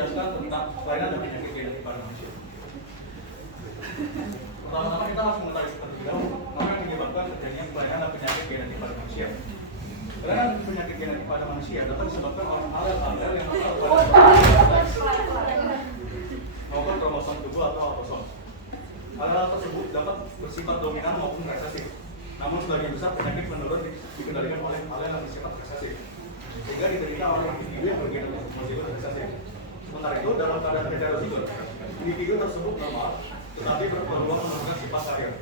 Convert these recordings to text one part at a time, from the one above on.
menjelaskan tentang kelainan dan penyakit genetik pada manusia. Pertama-tama kita harus mengetahui terlebih dahulu apa yang menyebabkan terjadinya kelainan dan penyakit genetik pada manusia. Kelainan penyakit genetik pada manusia dapat disebabkan oleh alel-alel yang terdapat pada maupun kromosom tubuh atau autosom. Alel tersebut dapat bersifat dominan maupun resesif. Namun sebagian besar penyakit menurun dikendalikan oleh alel yang bersifat resesif, sehingga diderita oleh individu yang bergenetik resesif. Sementara itu dalam keadaan heterozigot, individu tersebut normal, tetapi berpeluang menurunkan sifat karier.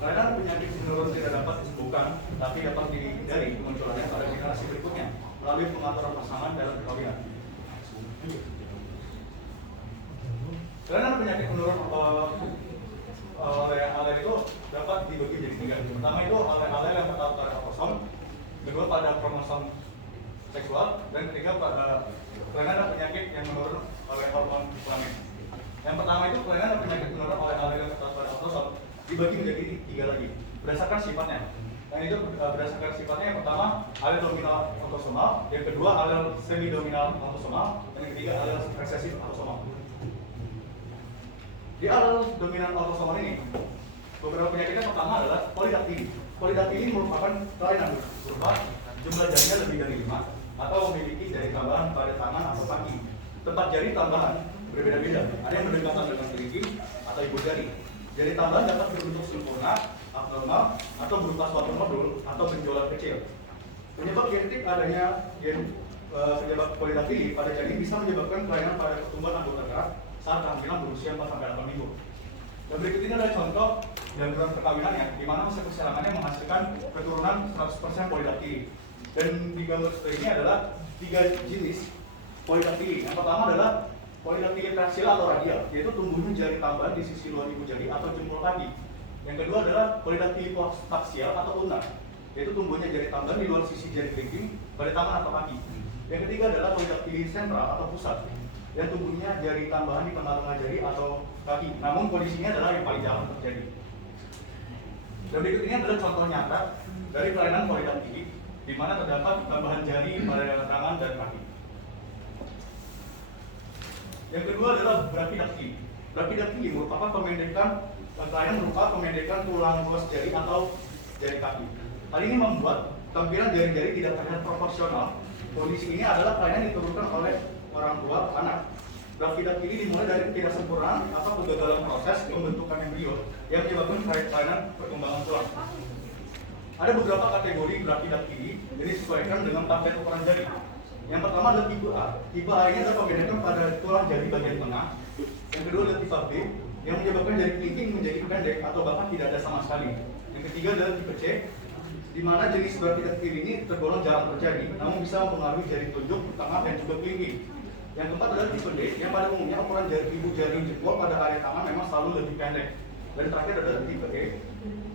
Kelainan penyakit menurun tidak dapat disembuhkan, tapi dapat dihindari kemunculannya pada generasi berikutnya melalui pengaturan pasangan dalam perkawinan. Kelainan penyakit menurun alel itu dapat dibagi jadi tiga. Pertama itu alel yang terdapat pada autosom, kedua pada kromosom seksual, dan ketiga pada kelainan penyakit yang menurun oleh hormon kelamin. Yang pertama itu kelainan penyakit menurun oleh alel yang terdapat pada autosom dibagi menjadi tiga lagi berdasarkan sifatnya. Yang itu berdasarkan sifatnya, yang pertama alel dominal autosomal, yang kedua alel semi dominal autosomal, dan yang ketiga alel resesif autosomal. Di alel dominan autosomal ini, beberapa penyakitnya pertama adalah polidaktili. Polidaktili merupakan kelainan berupa jumlah jarinya lebih dari 5 atau memiliki jari tambahan pada tangan atau kaki. Tempat jari tambahan berbeda-beda. Ada yang berdekatan dengan kelingking atau ibu jari. Jari tambahan dapat berbentuk sempurna, abnormal, atau berupa suatu nodul atau benjolan kecil. Penyebab genetik adanya penyebab polidaktili pada janin bisa menyebabkan kelainan pada pertumbuhan anggota gerak saat kehamilan berusia 4-8 minggu. Dan berikut ini adalah contoh diagram perkawinannya, di mana hasil persilangannya menghasilkan keturunan 100% polidaktili. Dan di gambar seperti ini adalah 3 jenis polidaktili. Yang pertama adalah polidaktili traksil atau radial, yaitu tumbuhnya jari tambahan di sisi luar ibu jari atau jempol kaki. Yang kedua adalah polidaktili aksial atau ulnar, yaitu tumbuhnya jari tambahan di luar sisi jari kelingking pada tangan atau kaki. Yang ketiga adalah polidaktili sentral atau pusat, yang tumbuhnya jari tambahan di tengah-tengah jari atau kaki, namun kondisinya adalah yang paling jarang terjadi. Dan berikut ini adalah contoh nyata dari kelainan polidaktili, di mana terdapat tambahan jari pada tangan dan kaki. Yang kedua adalah brachidaktili. Brachidaktili merupakan kelainan berupa pemendekan tulang ruas jari atau jari kaki. Hal ini membuat tampilan jari-jari tidak terlihat proporsional. Kondisi ini adalah kelainan diturunkan oleh orang tua anak. Brachidaktili dimulai dari tidak sempurna atau kegagalan proses pembentukan embrio yang menyebabkan kelainan perkembangan tulang. Ada beberapa kategori brachidaktili yang disesuaikan dengan tablet ukuran jari. Yang pertama adalah tipe A. Tipe A ini adalah pembendekan pada tulang jari bagian tengah. Yang kedua adalah tipe B yang menyebabkan jari kelingking menjadi pendek atau bahkan tidak ada sama sekali. Yang ketiga adalah tipe C, di mana jenis brachidaktili ini tergolong jarang terjadi, namun bisa mempengaruhi jari telunjuk, tangan, dan juga kelingking. Yang keempat adalah tipe D, yang pada umumnya ukuran ibu jari jempol pada area tangan memang selalu lebih pendek. Dan terakhir adalah tipe E.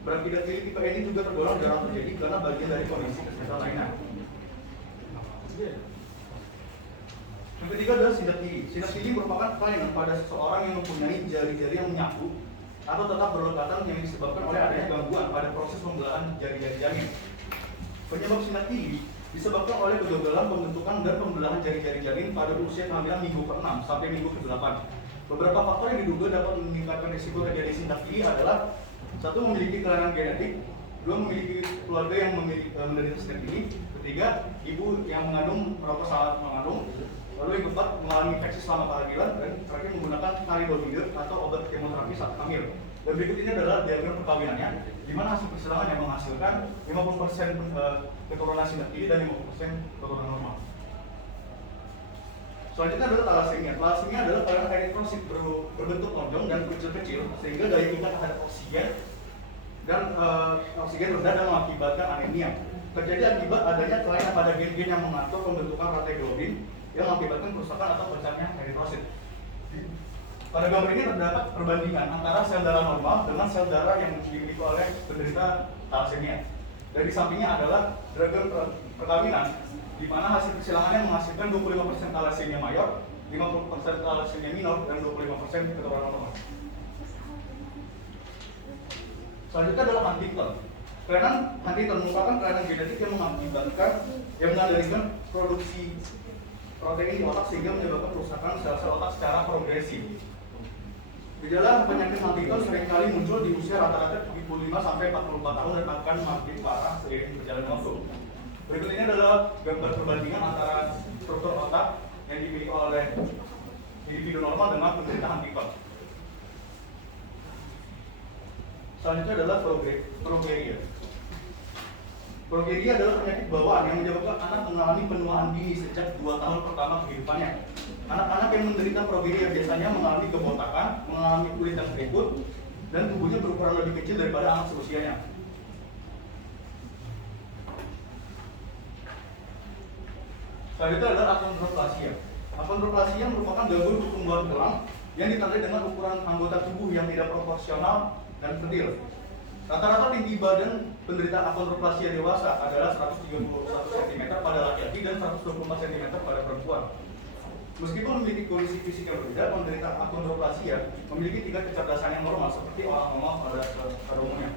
Brachidaktili tipe E ini juga tergolong jarang terjadi karena bagian dari kondisi kesehatan lainnya. Yang ketiga adalah sindaktili. Sindaktili merupakan kelainan pada seseorang yang mempunyai jari-jari yang menyatu atau tetap berlekatan yang disebabkan oleh adanya gangguan pada proses pembelahan jari-jari janin. Penyebab sindaktili disebabkan oleh kegagalan pembentukan dan pembelahan jari-jari janin pada usia kehamilan minggu ke-6 sampai minggu ke-8. Beberapa faktor yang diduga dapat meningkatkan risiko terjadi sindaktili adalah: 1. Memiliki kelainan genetik, 2. Memiliki keluarga yang menderita sindaktili, ketiga, ibu yang mengandung merokok saat mengandung, lalu yang keempat, mengalami infeksi selama kehamilan, dan terakhir menggunakan thalidomide atau obat kemoterapi saat hamil. Dan berikut ini adalah diagram perkawinannya, di mana hasil persilangan yang menghasilkan 50% keturunan sindaktili dan 50% keturunan normal. Selanjutnya adalah thalassemia. Thalassemia adalah kelainan eritrosit berbentuk lonjong dan kecil-kecil, sehingga daya ingat terhadap oksigen dan oksigen rendah dan mengakibatkan anemia. Terjadi akibat adanya kelainan pada gen-gen yang mengatur pembentukan rantai globin yang mengakibatkan kerusakan atau pecahnya eritrosit. Pada gambar ini terdapat perbandingan antara sel darah normal dengan sel darah yang dimiliki oleh penderita thalassemia. Dan di sampingnya adalah diagram perkawinan, di mana hasil persilangannya menghasilkan 25% thalassemia mayor, 50% thalassemia minor, dan 25% keturunan normal. Selanjutnya adalah Huntington. Kelainan Huntington merupakan kelainan genetik yang mengakibatkan, yang mengendalikan produksi protein di otak sehingga menyebabkan kerusakan sel-sel otak secara progresif. Gejala penyakit Huntington seringkali muncul di usia rata-rata 75 sampai 44 tahun dan akan makin parah seiring berjalannya waktu. Berikut ini adalah gambar perbandingan antara struktur otak yang dimiliki oleh individu normal dengan penderita Huntington. Selanjutnya adalah progeria. Progeria adalah penyakit bawaan yang menyebabkan anak mengalami penuaan dini sejak 2 tahun pertama kehidupannya. Anak-anak yang menderita progeria biasanya mengalami kebotakan, mengalami kulit yang keriput, dan tubuhnya berukuran lebih kecil daripada anak seusianya. Selanjutnya adalah achondroplasia. Achondroplasia merupakan gangguan pertumbuhan tulang yang ditandai dengan ukuran anggota tubuh yang tidak proporsional dan kerdil. Rata-rata tinggi badan penderita achondroplasia dewasa adalah 131 cm pada laki-laki dan 124 cm pada perempuan. Meskipun memiliki kondisi fisik yang berbeda, penderita achondroplasia memiliki tingkat kecerdasan yang normal seperti orang normal pada umumnya.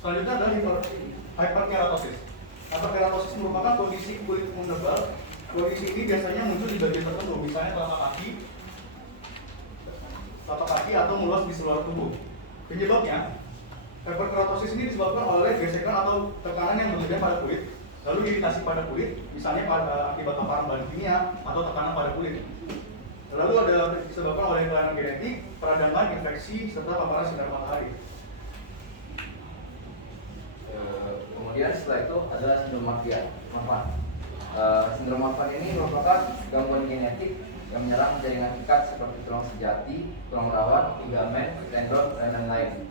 Selanjutnya adalah hyperkeratosis. Hyperkeratosis merupakan kondisi kulit menebal. Kondisi ini biasanya muncul di bagian tertentu, misalnya telapak kaki atau meluas di seluruh tubuh. Penyebabnya, hyperkeratosis ini disebabkan oleh gesekan atau tekanan yang berlebihan pada kulit, lalu iritasi pada kulit, misalnya akibat paparan bahan kimia atau tekanan pada kulit. Lalu ada disebabkan oleh kelainan genetik, peradangan, infeksi, serta paparan sinar matahari. Kemudian setelah itu adalah sindrom Marfan. Sindrom Marfan ini merupakan gangguan genetik yang menyerang jaringan ikat seperti tulang sejati, tulang rawan, ligamen, tendon, dan lain-lain.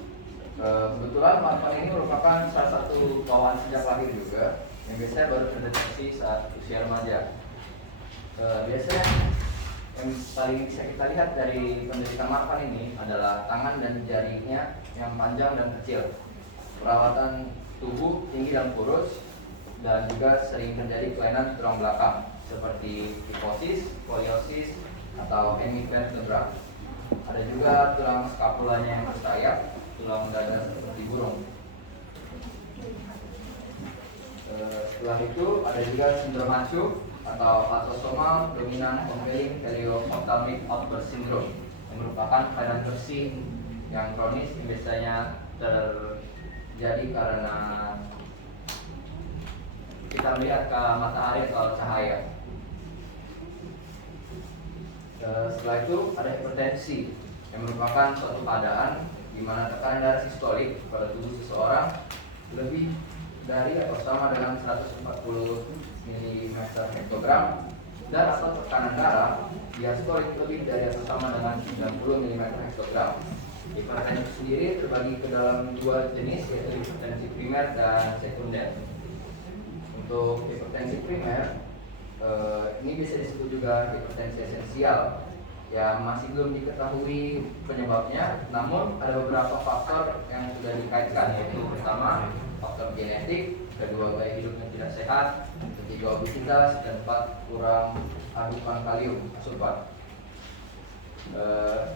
Kebetulan Marfan ini merupakan salah satu bawaan sejak lahir juga, yang biasanya baru terdeteksi saat usia remaja. Biasanya yang paling bisa kita lihat dari penderita Marfan ini adalah tangan dan jarinya yang panjang dan kecil, perawatan tubuh tinggi dan kurus, dan juga sering terjadi kelainan tulang belakang seperti kifosis, skoliosis, atau hemivertebra. Ada juga tulang skapulanya yang bersayap, tulang dada seperti burung. Setelah itu ada juga sindrom Hansu atau autosomal dominant compelling teleophthalmic outburst syndrome, yang merupakan keadaan bersih yang kronis yang biasanya terjadi karena kita melihat ke matahari atau cahaya. Setelah itu ada hipertensi, yang merupakan suatu keadaan di mana tekanan darah sistolik pada tubuh seseorang lebih dari atau sama dengan 140 mm/hektogram, dan atau tekanan darah diastolik lebih dari atau sama dengan 90 mm/hektogram. Hipertensi itu sendiri terbagi ke dalam dua jenis, yaitu hipertensi primer dan sekunder. Untuk hipertensi primer, ini bisa disebut juga hipertensi esensial yang masih belum diketahui penyebabnya, namun ada beberapa faktor yang sudah dikaitkan, yaitu pertama faktor genetik, kedua gaya hidup yang tidak sehat, ketiga obesitas, dan empat kurang asupan kalium sulfat.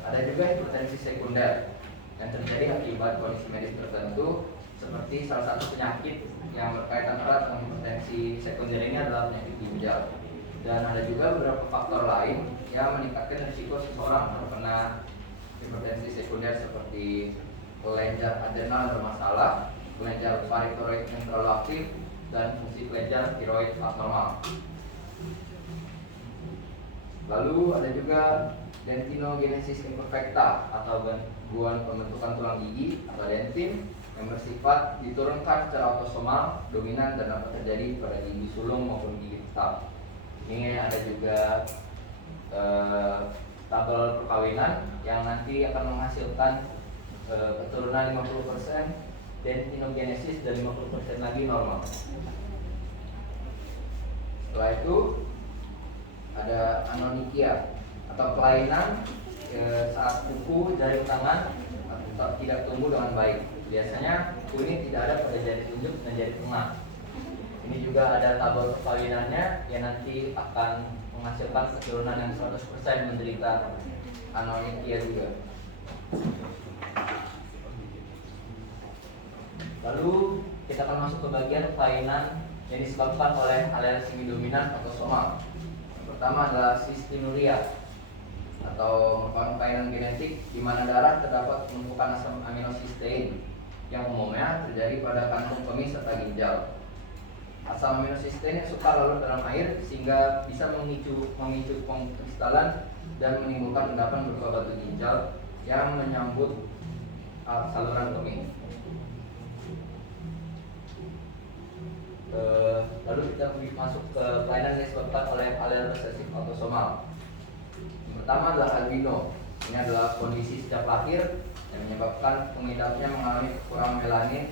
Ada juga hipertensi sekunder yang terjadi akibat kondisi medis tertentu, seperti salah satu penyakit yang berkaitan erat dengan hipertensi sekunder ini adalah penyakit ginjal. Dan ada juga beberapa faktor lain yang meningkatkan risiko seseorang terkena hipertensi sekunder, seperti kelenjar adrenal bermasalah, kelenjar paritoid yang terlalu aktif, dan fungsi kelenjar tiroid abnormal. Lalu ada juga dentinogenesis imperfecta atau gangguan pembentukan tulang gigi atau dentin yang bersifat diturunkan secara autosomal dominan dan dapat terjadi pada gigi sulung maupun gigi tetap. Ini ada juga tabel perkawinan yang nanti akan menghasilkan keturunan 50% dentinogenesis dan 50% lagi normal. Setelah itu ada anonychia atau kelainan saat kuku jari tangan tetap tidak tumbuh dengan baik. Biasanya kuku ini tidak ada pada jari telunjuk dan jari tengah. Ini juga ada tabel perkawinannya yang nanti akan menghasilkan keturunan yang 100% menderita anonychia juga. Lalu kita akan masuk ke bagian kelainan yang disebabkan oleh alergi dominan autosomal. Yang pertama adalah sistinuria atau merupakan kelainan genetik di mana darah terdapat penumpukan asam amino sistein yang umumnya terjadi pada kantung kemih serta ginjal. Asam amino sistein yang suka larut dalam air sehingga bisa memicu pengkristalan dan menimbulkan endapan berupa batu ginjal yang menyambut saluran kemih. Lalu kita masuk ke kelainan yang disebabkan oleh allele resesif autosomal. Yang pertama adalah albino. Ini adalah kondisi sejak lahir yang menyebabkan pengidapnya mengalami kekurangan melanin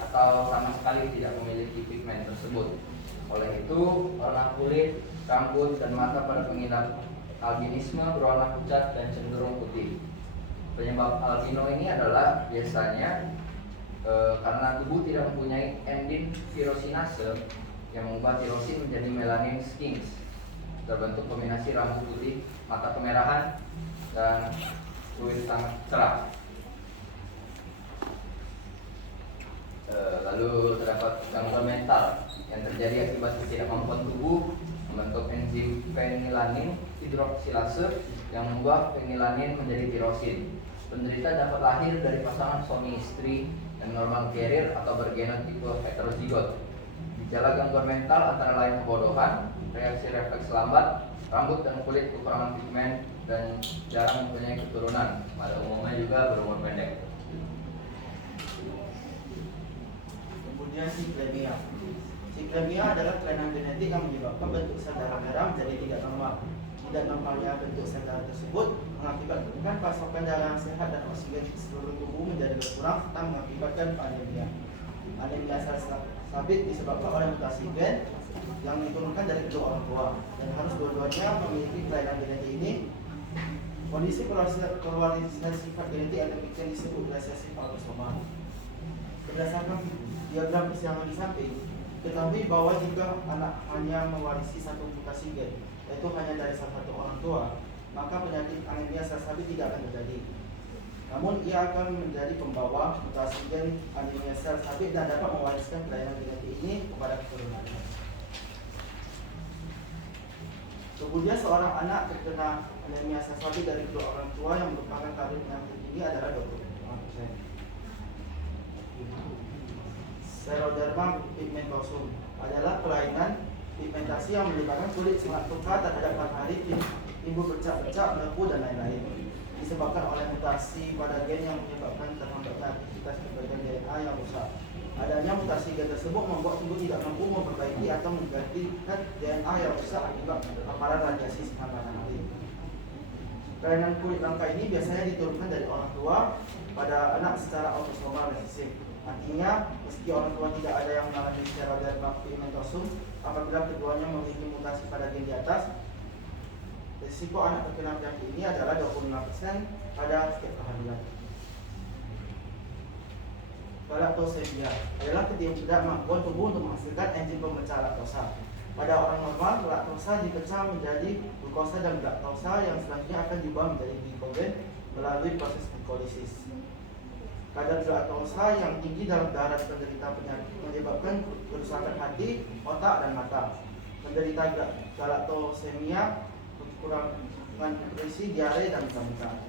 atau sama sekali tidak memiliki pigmen tersebut. Oleh itu, warna kulit, rambut, dan mata pada pengidap albinisme berwarna pucat dan cenderung putih. Penyebab albino ini adalah biasanya karena tubuh tidak mempunyai enzim tirosinase yang mengubah tirosin menjadi melanin skins. Terbentuk kombinasi rambut putih, mata kemerahan, dan kulit sangat cerah. Lalu terdapat gangguan mental yang terjadi akibat ketidakmampuan tubuh membentuk enzim fenilanin hidroksilase yang mengubah fenilanin menjadi tirosin. Penderita dapat lahir dari pasangan suami istri yang normal carrier atau bergenotipe heterozigot. Gejala gangguan mental antara lain kebodohan, reaksi refleks lambat, rambut dan kulit kekurangan pigmen, dan jarang mempunyai keturunan. Pada umumnya juga berumur pendek. Kemudian siklemia. Siklemia adalah kelainan genetik yang menyebabkan bentuk sel darah merah menjadi tidak normal. Tidak normalnya bentuk sel darah tersebut mengakibatkan pasokan darah yang sehat dan oksigen di seluruh tubuh menjadi berkurang serta mengakibatkan anemia. Anemia sel sabit disebabkan oleh mutasi gen yang diturunkan dari kedua orang tua dan harus dua-duanya memiliki kelainan genetik ini. Kondisi perwarisan sifat genetik yang demikian disebut resesif autosomal. Berdasarkan diagram yang di samping, ketahui bahwa jika anak hanya mewarisi satu mutasi gen, yaitu hanya dari salah satu orang tua, maka penyakit anemia sel sabit tidak akan terjadi. Namun ia akan menjadi pembawa mutasi gen anemia sel sabit dan dapat mewariskan kelainan genetik ini kepada keturunannya. Kemudian seorang anak terkena anemia sel sabit dari kedua orang tua yang merupakan kadar penyakit ini adalah 25%. Seroderma pigmentosum adalah kelainan pigmentasi yang menyebabkan kulit sangat peka terhadap matahari, timbul bercak-bercak, melepuh, dan lain-lain. Disebabkan oleh mutasi pada gen yang menyebabkan terhambatnya aktivitas bagian DNA yang rusak. Adanya mutasi gen tersebut membuat tubuh tidak mampu memperbaiki atau menggantikan DNA yang rusak akibat paparan radiasi sinar matahari. Kelainan kulit langka ini biasanya diturunkan dari orang tua pada anak secara autosomal resesif. Artinya, meski orang tua tidak ada yang mengalami seroderma pigmentosum, apabila keduanya memiliki mutasi pada gen di atas, risiko anak terkena penyakit ini adalah 25% pada setiap kehamilan. Galaktosemia adalah ketidakmampuan tubuh untuk menghasilkan enzim pemecah laktosa. Pada orang normal, laktosa dipecah menjadi glukosa dan galaktosa yang selanjutnya akan diubah menjadi glikogen melalui proses glikolisis. Kadar galaktosa yang tinggi dalam darah penderita penyakit menyebabkan kerusakan hati, otak, dan mata. Penderita galaktosemia kekurangan nutrisi, diare, dan muntah-muntah.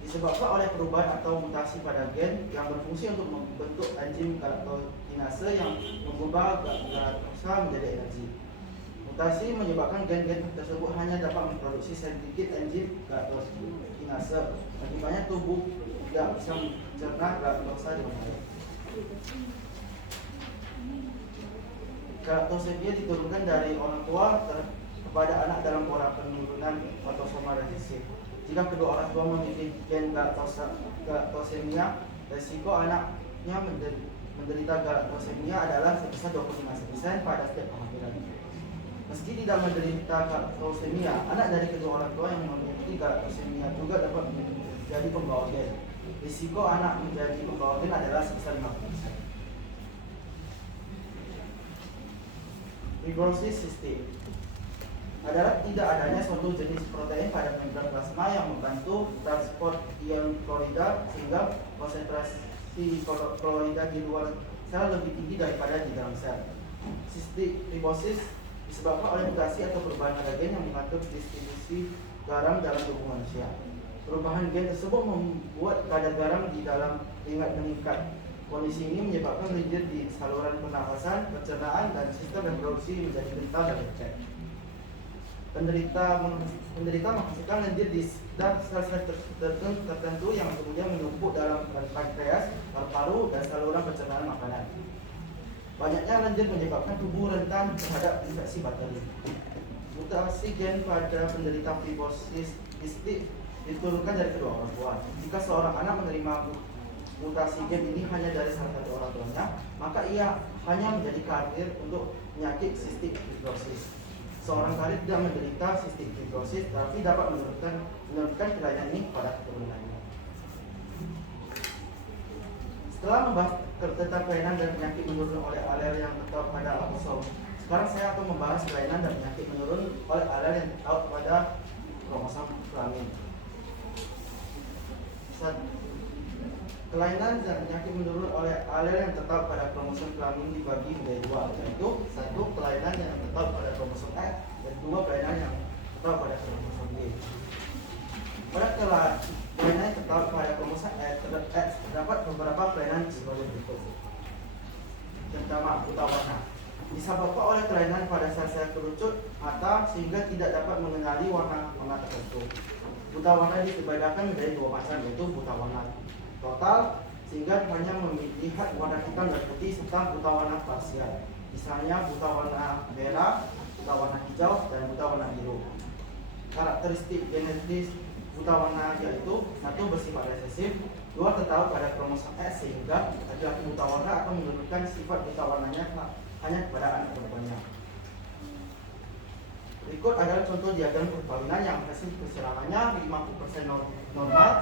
Disebabkan oleh perubahan atau mutasi pada gen yang berfungsi untuk membentuk enzim galaktokinase yang mengubah galaktosa menjadi energi. Mutasi menyebabkan gen-gen tersebut hanya dapat memproduksi sedikit enzim galaktokinase. Akibatnya tubuh tidak bisa mencerna galaktosa dengan baik. Galaktosemia diturunkan dari orang tua kepada anak dalam pola penurunan autosomal resesif. Jika kedua orang tua memiliki gen galaktosemia, risiko anaknya menderita galaktosemia adalah sebesar 25% pada setiap kehamilan. Meski tidak menderita galaktosemia, anak dari kedua orang tua yang memiliki galaktosemia juga dapat menjadi pembawa gen. Risiko anak menjadi pembawa gen adalah sebesar 50%. Fibrosis sistem adalah tidak adanya suatu jenis protein pada membran plasma yang membantu transport ion klorida sehingga konsentrasi klorida di luar sel lebih tinggi daripada di dalam sel. Sistem fibrosis disebabkan oleh mutasi atau perubahan pada gen yang mengatur distribusi garam dalam tubuh manusia. Perubahan gen tersebut membuat kadar garam di dalam keringat meningkat. Kondisi ini menyebabkan lendir di saluran pernafasan, pencernaan, dan sistem reproduksi menjadi kental dan lecet. Penderita menghasilkan lendir di sel-sel tertentu yang kemudian menumpuk dalam pankreas, paru-paru, dan saluran pencernaan makanan. Banyaknya lendir menyebabkan tubuh rentan terhadap infeksi bakteri. Mutasi gen pada penderita fibrosis kistik diturunkan dari kedua orang tua. Jika seorang anak menerima mutasi gen ini hanya dari salah satu orang tuanya, maka ia hanya menjadi karir untuk penyakit sistik fibrosis. Seorang karir tidak menderita sistik fibrosis, tapi dapat menurunkan kelainan ini pada keturunannya. Setelah membahas tentang kelainan dan penyakit menurun oleh alel yang terdapat pada kromosom, sekarang saya akan membahas kelainan dan penyakit menurun oleh alel yang terdapat pada kromosom kelamin. Kelainan dan penyakit menurun oleh alel yang terdapat pada kromosom kelamin dibagi menjadi dua, yaitu satu, kelainan yang terdapat pada kromosom X, dan dua, kelainan yang terdapat pada kromosom Y. Pada kelainan yang terdapat pada kromosom X terdapat beberapa kelainan sebagai berikut. Yang pertama, buta warna. Disebabkan oleh kelainan pada sel-sel kerucut mata sehingga tidak dapat mengenali warna tertentu. Buta warna dibedakan menjadi dua macam, yaitu buta warna total sehingga hanya melihat warna hitam dan putih, serta buta warna parsial. Misalnya buta warna merah, buta warna hijau, dan buta warna biru. Karakteristik genetis buta warna yaitu satu, bersifat resesif, dua, terdapat pada kromosom X sehingga laki-laki buta warna akan menurunkan sifat buta warnanya hanya kepada anak perempuannya. Berikut adalah contoh diagram perkawinan yang hasil persilangannya 50% normal,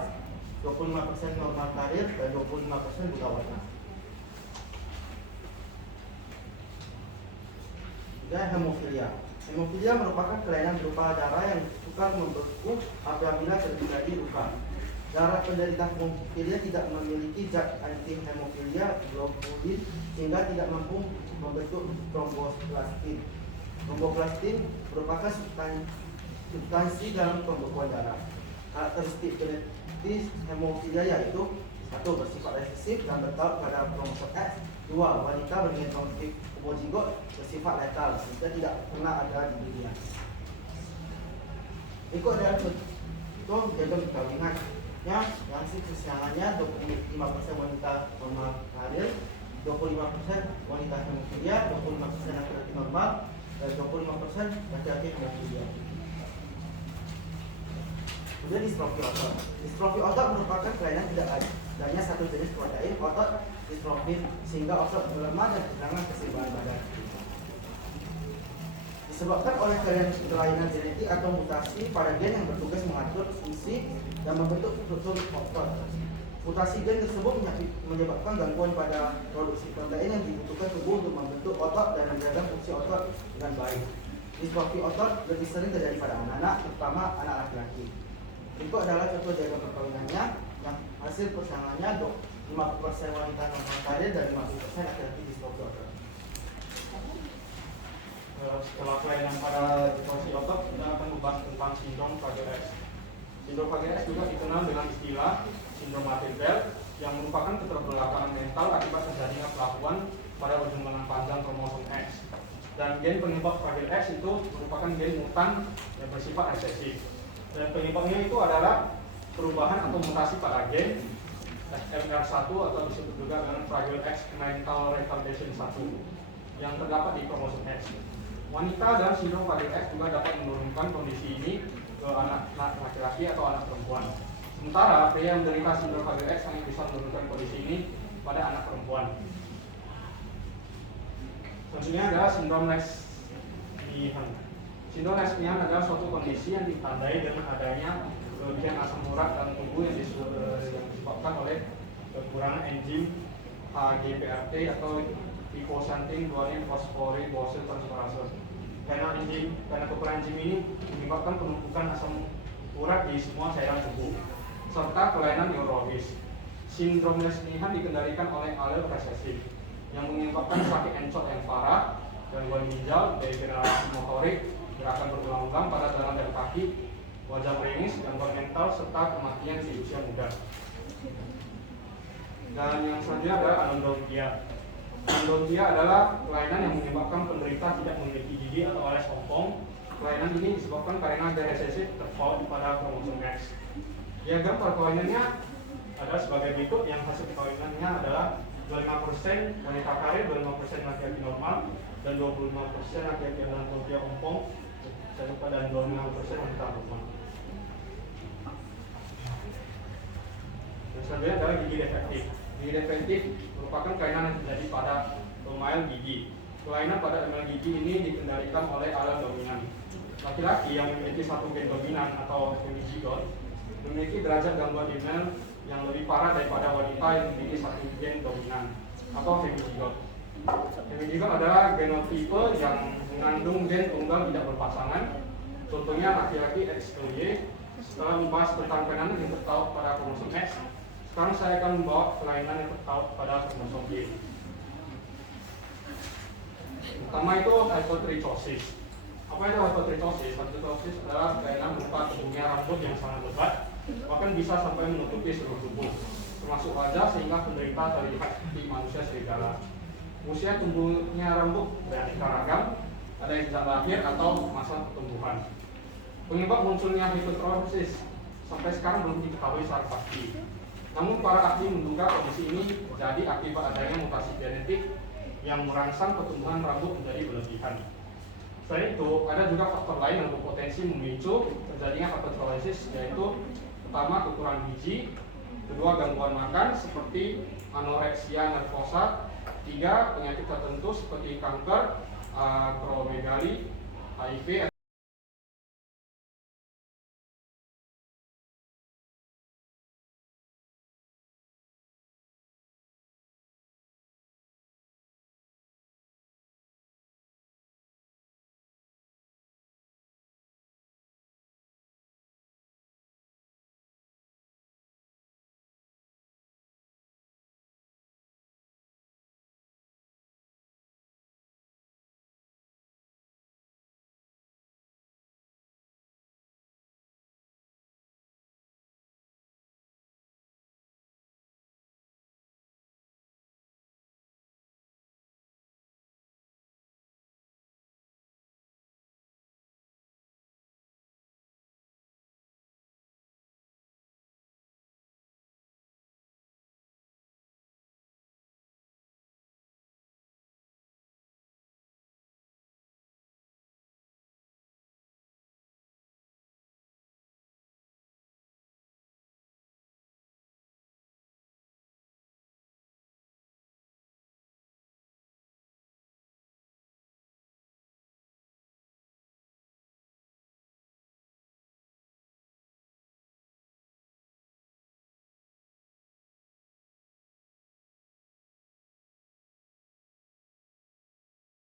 25% normal karir, dan 25% buta warna. Dan hemofilia. Hemofilia merupakan kelainan berupa darah yang sukar membeku apabila terjadi luka. Darah penderita hemofilia tidak memiliki zat anti hemofilia globulin sehingga tidak mampu membentuk tromboplastin. Tromboplastin merupakan substansi dalam pembekuan darah. Karakteristik genetis hemofilia yaitu satu, bersifat resesif dan terdapat pada kromosom X. Dua, wanita bergenotik homozigot bersifat letal sehingga tidak pernah ada di dunia. Berikut adalah contoh diagram perkawinan yang hasil persilangannya 25% wanita normal karir, 25% wanita hemofilia, 25% laki-laki normal, dan 25% laki-laki hemofilia. Kemudian distrofi otot. Distrofi otot merupakan kelainan tidak adanya satu jenis protein otot distrofin sehingga otot melemah dan kehilangan keseimbangan badan. Disebabkan oleh kelainan genetik atau mutasi pada gen yang bertugas mengatur fungsi dan membentuk struktur otot. Mutasi gen tersebut menyebabkan gangguan pada produksi protein yang dibutuhkan tubuh untuk membentuk otot dan menjaga fungsi otot dengan baik. Distrofi otot lebih sering terjadi pada anak-anak, terutama anak laki-laki. Berikut adalah contoh diagram perkawinannya yang hasil persaingannya 50% wanita normal karir dan 50% laki-laki distrofi otot. Setelah kelainan pada distrofi otot, kita akan membahas tentang sindrom Fragile X. Sindrom Fragile X juga dikenal dengan istilah sindrom Martin-Bell yang merupakan keterbelakangan mental akibat terjadinya pelabuhan pada ujung lengan panjang kromosom X. Dan gen penyebab Fragile X itu merupakan gen mutan yang bersifat resesif. Dan penyebabnya itu adalah perubahan atau mutasi pada gen FMR1 atau disebut juga dengan Fragile X Mental Retardation 1 yang terdapat di kromosom X. Wanita dan sindrom Fragile X juga dapat menurunkan kondisi ini ke anak laki-laki atau anak perempuan. Sementara pria yang menderita sindrom Fragile X hanya bisa menurunkan kondisi ini pada anak perempuan. Selanjutnya adalah sindrom Lesch-Nyhan. Sindrom Lesch-Nyhan adalah suatu kondisi yang ditandai dengan adanya kelebihan asam urat dalam tubuh yang disebabkan oleh kekurangan enzim HGPRT atau glycosanthine guanine phosphorylation transferase. Karena kekurangan enzim ini menyebabkan penumpukan asam urat di semua cairan tubuh serta kelainan neurologis. Sindrom Lesch-Nyhan dikendalikan oleh alel resesif yang menyebabkan sakit encot yang parah, gangguan ginjal, degenerasi motorik, gerakan berulang-ulang pada tangan dan kaki, wajah meringis, gangguan mental, serta kematian di usia muda. Dan yang selanjutnya adalah anodontia. Anodontia adalah kelainan yang menyebabkan penderita tidak memiliki gigi atau alis ompong. Kelainan ini disebabkan karena ada resesi terpaut pada kromosom X. Diagram perkawinannya ada sebagai berikut, yang hasil perkawinannya adalah 25% wanita karir, 25% laki-laki normal, dan 25% laki-laki anodontia ompong, dan 25% wanita normal. Dan selanjutnya adalah gigi defektif. Gigi defektif merupakan kelainan yang terjadi pada email gigi. Kelainan pada email gigi ini dikendalikan oleh alel dominan. Laki-laki yang memiliki satu gen dominan atau hemizigot memiliki derajat gangguan email yang lebih parah daripada wanita yang memiliki satu gen dominan atau hemizigot. Hemizigot adalah genotipe yang mengandung gen tunggal tidak berpasangan. Contohnya laki-laki XY. Setelah membahas tentang kelainan yang tertaut pada kromosom X, sekarang saya akan membawa kelainan yang tertaut pada kromosom Y. Pertama itu hypotrichosis. Apa itu hypotrichosis? Hypotrichosis adalah kelainan berupa tumbuhnya rambut yang sangat lebat, bahkan bisa sampai menutupi seluruh tubuh, termasuk wajah, sehingga penderita terlihat seperti manusia serigala. Usia tumbuhnya rambut beraneka ragam, ada yang sejak lahir atau masa pertumbuhan. Penyebab munculnya hypotrichosis sampai sekarang belum diketahui secara pasti. Namun para ahli menduga kondisi ini terjadi akibat adanya mutasi genetik yang merangsang pertumbuhan rambut menjadi berlebihan. Selain itu, ada juga faktor lain yang berpotensi memicu terjadinya hypotrichosis, yaitu pertama ukuran biji, kedua gangguan makan seperti anoreksia nervosa, tiga penyakit tertentu seperti kanker, akromegali, HIV.